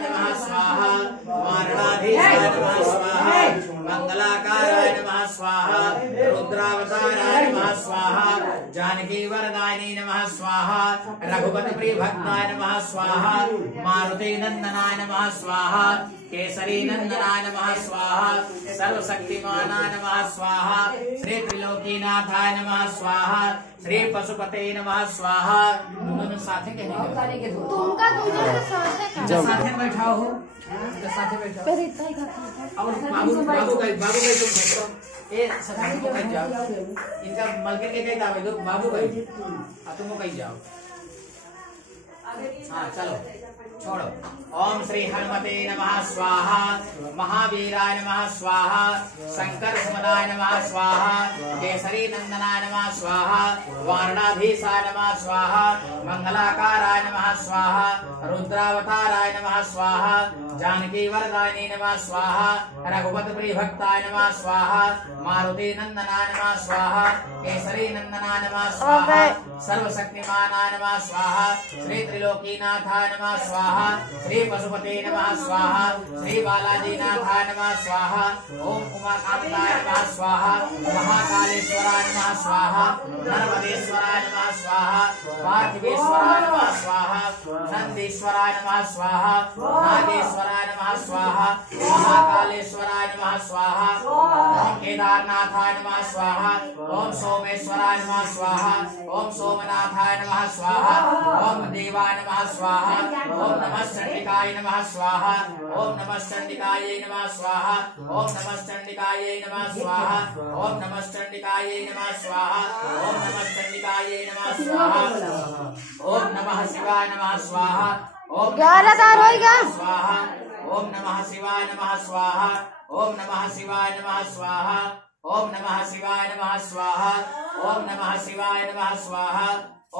नमः स्वाहा वारणाधीशाय नमः स्वाहा मंगलाकाराय नमः स्वाहा रुद्रावताराय नमः स्वाहा जानकी वरदायिनी नमः स्वाहा रघुपति प्रिय भक्ताय नमः स्वाहा मारुति नंदनाय नमः स्वाहा केसरी नंदनाय नमः स्वाहा सर्वशक्तिमानाय नमः स्वाहा श्री त्रिलोकीनाथाय नमः स्वाहा श्री पशुपते नमः स्वाहा। दोनों साथे कहने तुमका साथे बैठा हो साथे बैठा और बाबू बाबू गई तुम बैठो ए सखाई को कहीं जाओ इनका मलके के कहीं दावे दो बाबू गई तुम कहीं जाओ। हाँ चलो छोड़ो। ओम श्री हनुमते नमः स्वाहा महावीराय नमः स्वाहा शंकर सुमनाय नमः स्वाहा केसरी नंदनाय नमः स्वाहा वारणाधीशाय नमः स्वाहा मंगलाकाराय नमः स्वाहा रुद्रावताराय नमः स्वाहा जानकी वरदायिनी नमः स्वाहा रघुपति प्रिय भक्ताय नमः स्वाहा मारुति नंदनाय नमः स्वाहा केसरी नंदनाय नमः स्वाहा सर्वशक्तिमानाय नमः स्वाहा श्री त्रिलोकीनाथाय नमः स्वाहा श्री पशुपते नमः स्वाहा श्री बालाजी नाथाय नमः स्वाहा ओम उमाकांताय नमः स्वाहा महाकालेश्वराय नमः स्वाहा नर्मदेश्वराय नमः स्वाहा पार्थिवेश्वराय नमः स्वाहा नंदीश्वराय नमः स्वाहा नागेश्वराय नमः स्वाहा महाकालेश्वराय नमः स्वाहा केदारनाथाय नमः स्वाहा ओम सोमेश्वराय नमः स्वाहा ओम सोमनाथाय नमः स्वाहा ओम देवाय नमः स्वाहा ओम नमः चंडिकाय नमः स्वाहा ओम नमः चंडिकाय नमः स्वाहा ओम नमः चंडिकाय नमः स्वाहा ओम नमः चंडिकाय नमः स्वाहा ओम नमः चंडिकाय नमः स्वाहा ओम नमः शिवाय नमः स्वाहा ओम स्वाहा ओम नमः शिवाय नमः स्वाहा ओम नमः शिवाय नमः स्वाहा ओम नमः शिवाय नमः स्वाहा ओम नमः शिवाय नमः स्वाहा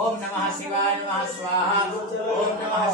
ओम नमः शिवाय नमः स्वाहा ओम नमः